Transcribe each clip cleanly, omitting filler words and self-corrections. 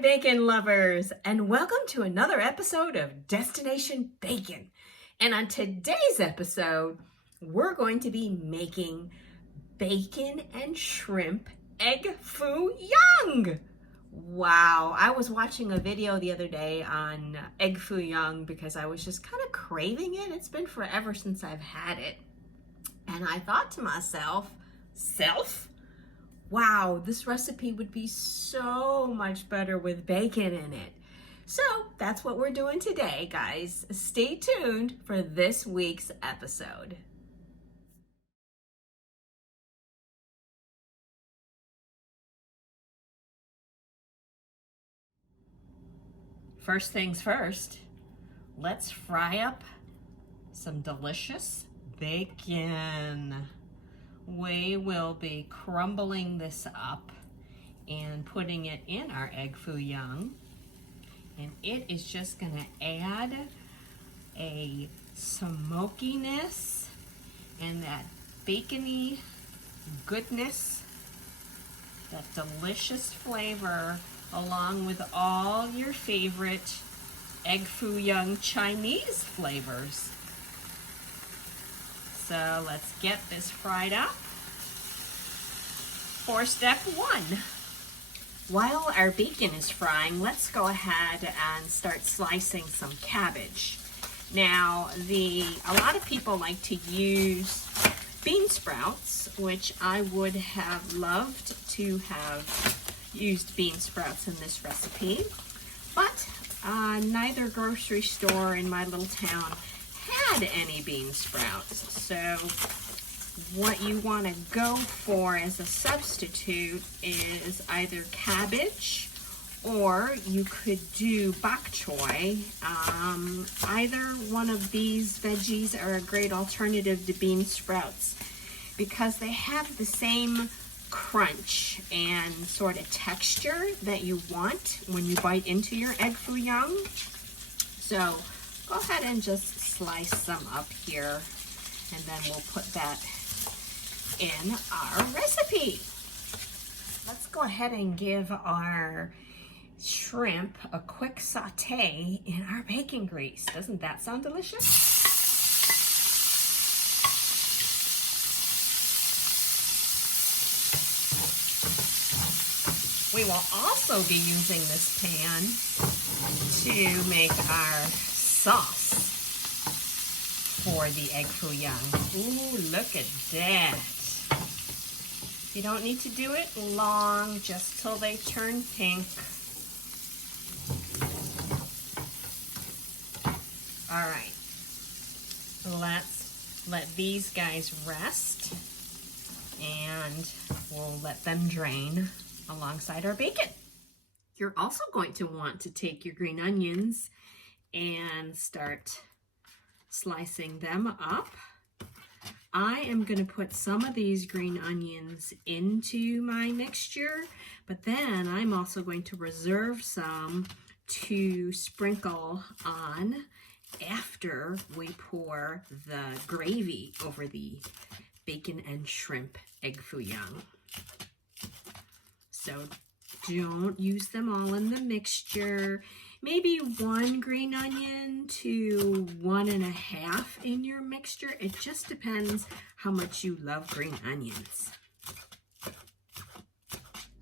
bacon lovers, and welcome to another episode of Destination Bacon. And on today's episode, we're going to be making bacon and shrimp Egg Foo Young. Wow, I was watching a video the other day on Egg Foo Young because I was just kind of craving it. It's been forever since I've had it. And I thought to myself, wow, this recipe would be so much better with bacon in it. So that's what we're doing today, guys. Stay tuned for this week's episode. First things first, let's fry up some delicious bacon. We will be crumbling this up and putting it in our Egg Foo Young. And it is just gonna add a smokiness and that bacony goodness, that delicious flavor, along with all your favorite Egg Foo Young Chinese flavors. So let's get this fried up. For step one, while our bacon is frying, let's go ahead and start slicing some cabbage. Now, a lot of people like to use bean sprouts, which I would have loved to have used bean sprouts in this recipe, but neither grocery store in my little town had any bean sprouts. So what you want to go for as a substitute is either cabbage, or you could do bok choy. Either one of these veggies are a great alternative to bean sprouts because they have the same crunch and sort of texture that you want when you bite into your Egg Foo Young. So go ahead and just slice some up here, and then we'll put that in our recipe. Let's go ahead and give our shrimp a quick saute in our bacon grease. Doesn't that sound delicious? We will also be using this pan to make our sauce for the Egg Foo Young. Ooh, look at that. You don't need to do it long, just till they turn pink. All right, let's let these guys rest, and we'll let them drain alongside our bacon. You're also going to want to take your green onions and start slicing them up. I am going to put some of these green onions into my mixture, but then I'm also going to reserve some to sprinkle on after we pour the gravy over the bacon and shrimp Egg Foo Young. So don't use them all in the mixture. Maybe 1 green onion to 1.5 in your mixture. It just depends how much you love green onions.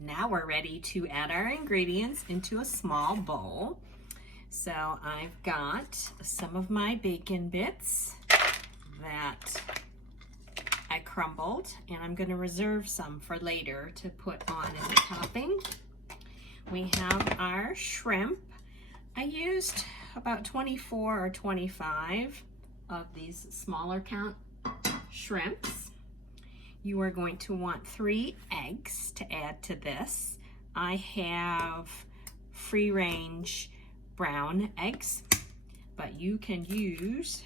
Now we're ready to add our ingredients into a small bowl. So I've got some of my bacon bits that I crumbled, and I'm going to reserve some for later to put on as a topping. We have our shrimp. I used about 24 or 25 of these smaller count shrimps. You are going to want 3 eggs to add to this. I have free-range brown eggs, but you can use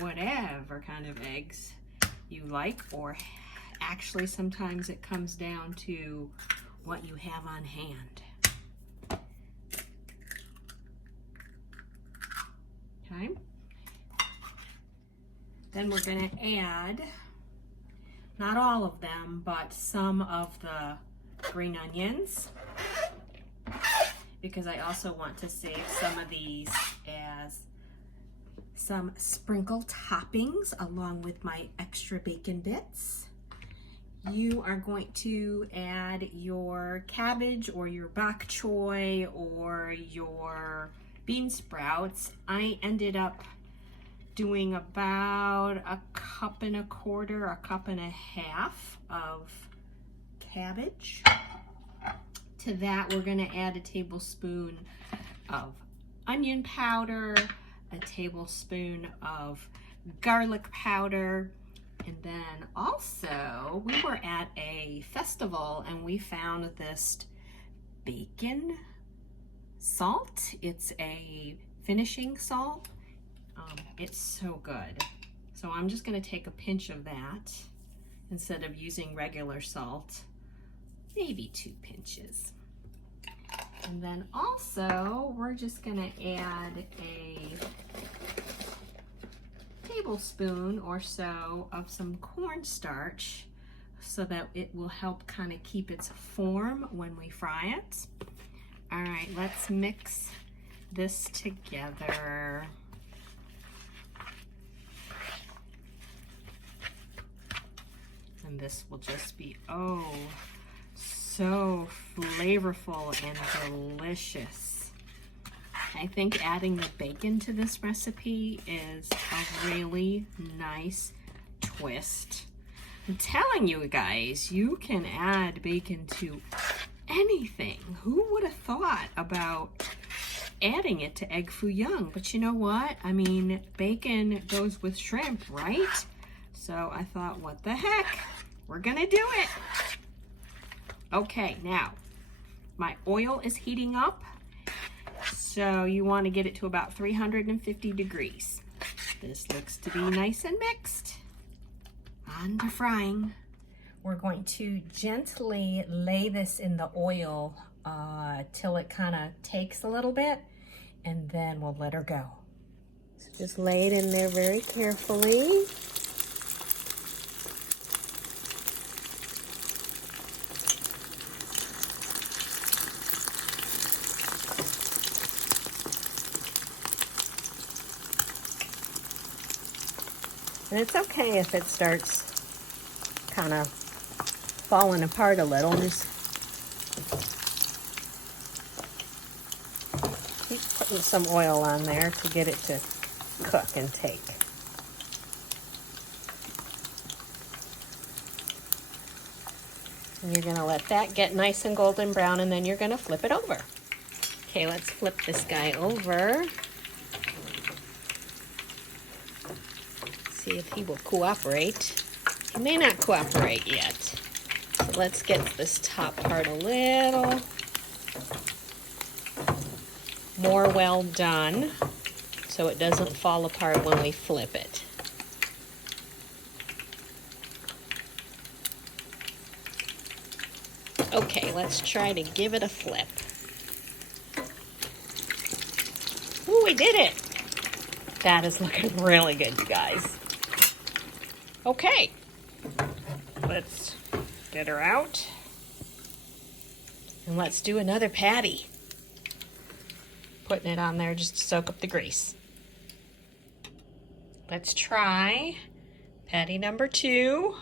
whatever kind of eggs you like, or actually sometimes it comes down to what you have on hand. Okay. Then we're going to add, not all of them, but some of the green onions. because I also want to save some of these as some sprinkle toppings along with my extra bacon bits. You are going to add your cabbage or your bok choy or your bean sprouts. I ended up doing about a cup and a quarter, a cup and a half of cabbage. To that, we're going to add a tablespoon of onion powder, a tablespoon of garlic powder, and then also we were at a festival and we found this bacon salt. It's a finishing salt. It's so good. So I'm just going to take a pinch of that instead of using regular salt, maybe 2 pinches. And then also we're just going to add a tablespoon or so of some cornstarch so that it will help kind of keep its form when we fry it. All right, let's mix this together. And this will just be, oh, so flavorful and delicious. I think adding the bacon to this recipe is a really nice twist. I'm telling you guys, you can add bacon to anything. Who would have thought about adding it to Egg Foo Young? But you know what? I mean, bacon goes with shrimp, right? So I thought, what the heck? We're gonna do it. Okay, now my oil is heating up. So you want to get it to about 350 degrees. This looks to be nice and mixed. On to frying. We're going to gently lay this in the oil till it kind of takes a little bit, and then we'll let her go. So just lay it in there very carefully. And it's okay if it starts kind of falling apart a little. Just keep putting some oil on there to get it to cook and take. And you're going to let that get nice and golden brown, and then you're going to flip it over. Okay, let's flip this guy over. See if he will cooperate. He may not cooperate yet. So let's get this top part a little more well done so it doesn't fall apart when we flip it. Okay, let's try to give it a flip. Ooh, we did it! That is looking really good, you guys. Okay, let's get her out and let's do another patty. Putting it on there just to soak up the grease. Let's try patty number 2.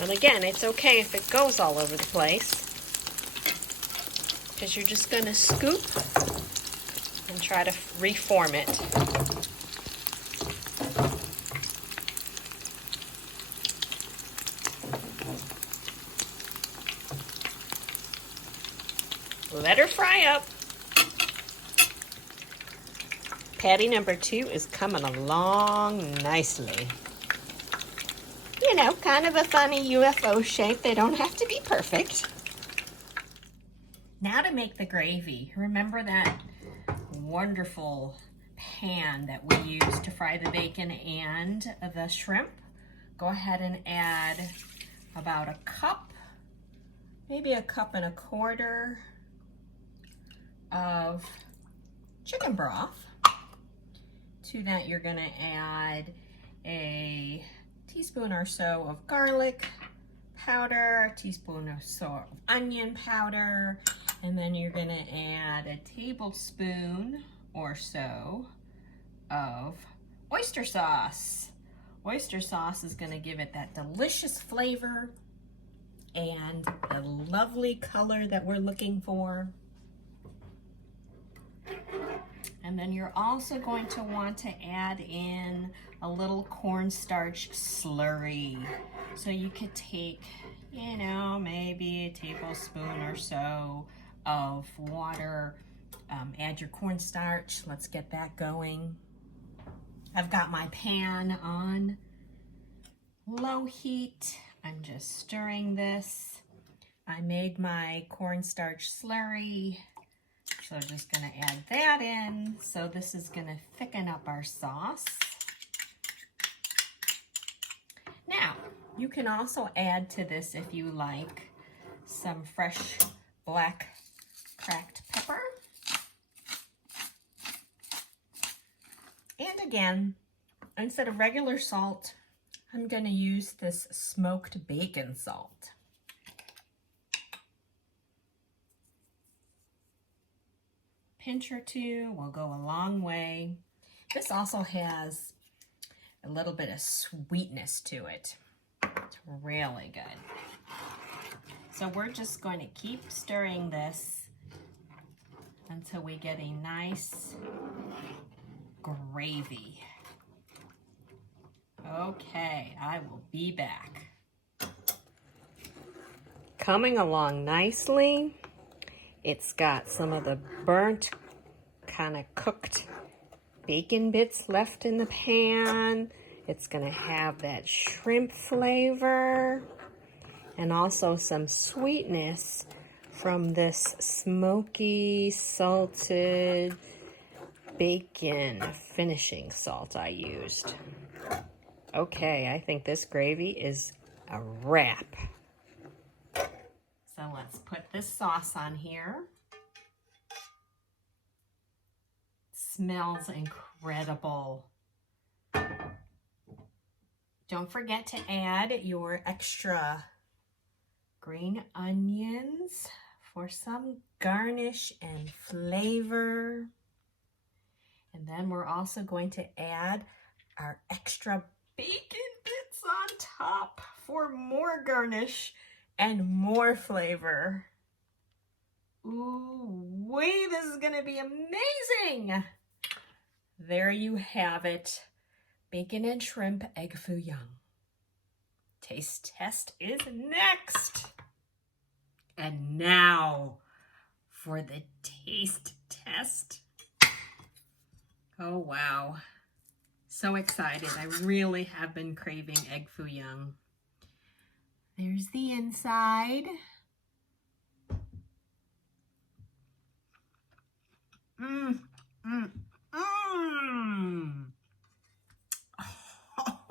And again, it's okay if it goes all over the place, because you're just going to scoop and try to reform it. Let her fry up. Patty number 2 is coming along nicely. You know, kind of a funny UFO shape. They don't have to be perfect. Now to make the gravy. Remember that wonderful pan that we used to fry the bacon and the shrimp? Go ahead and add about a cup, maybe a cup and a quarter of chicken broth. To that, you're gonna add a teaspoon or so of garlic powder, a teaspoon or so of onion powder, and then you're gonna add a tablespoon or so of oyster sauce. Oyster sauce is gonna give it that delicious flavor and the lovely color that we're looking for. And then you're also going to want to add in a little cornstarch slurry. So you could take, you know, maybe a tablespoon or so of water, add your cornstarch. Let's get that going. I've got my pan on low heat. I'm just stirring this. I made my cornstarch slurry. So I'm just gonna add that in. So this is gonna thicken up our sauce. Now, you can also add to this, if you like, some fresh black cracked pepper. And again, instead of regular salt, I'm gonna use this smoked bacon salt. Pinch or two will go a long way. This also has a little bit of sweetness to it. It's really good. So we're just going to keep stirring this until we get a nice gravy. Okay, I will be back. Coming along nicely. It's got some of the burnt, kind of cooked bacon bits left in the pan. It's gonna have that shrimp flavor and also some sweetness from this smoky, salted bacon finishing salt I used. Okay, I think this gravy is a wrap. So let's put this sauce on here. It smells incredible. Don't forget to add your extra green onions for some garnish and flavor. And then we're also going to add our extra bacon bits on top for more garnish and more flavor. Ooh, wait, this is gonna be amazing. There you have it. Bacon and shrimp Egg Foo Young. Taste test is next. And now for the taste test. Oh, wow. So excited. I really have been craving Egg Foo Young. There's the inside.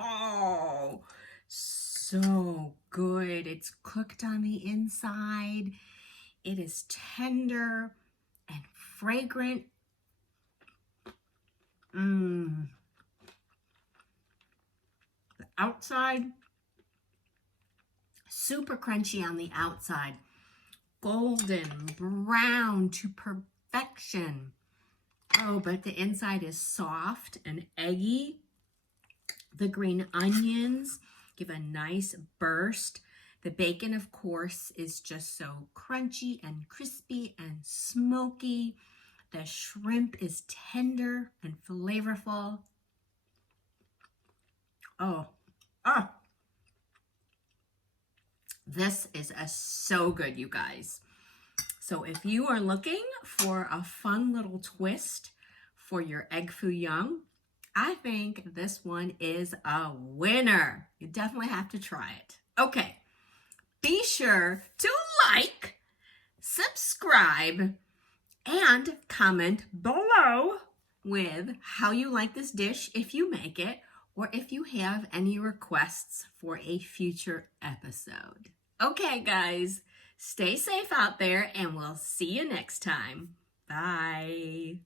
Oh, so good. It's cooked on the inside. It is tender and fragrant. The outside, super crunchy on the outside, golden brown to perfection. Oh, but the inside is soft and eggy. The green onions give a nice burst. The bacon, of course, is just so crunchy and crispy and smoky. The shrimp is tender and flavorful. Oh. This is so good, you guys. So if you are looking for a fun little twist for your Egg Foo Young, I think this one is a winner. You definitely have to try it. Okay, be sure to like, subscribe, and comment below with how you like this dish if you make it, or if you have any requests for a future episode. Okay, guys, stay safe out there, and we'll see you next time. Bye.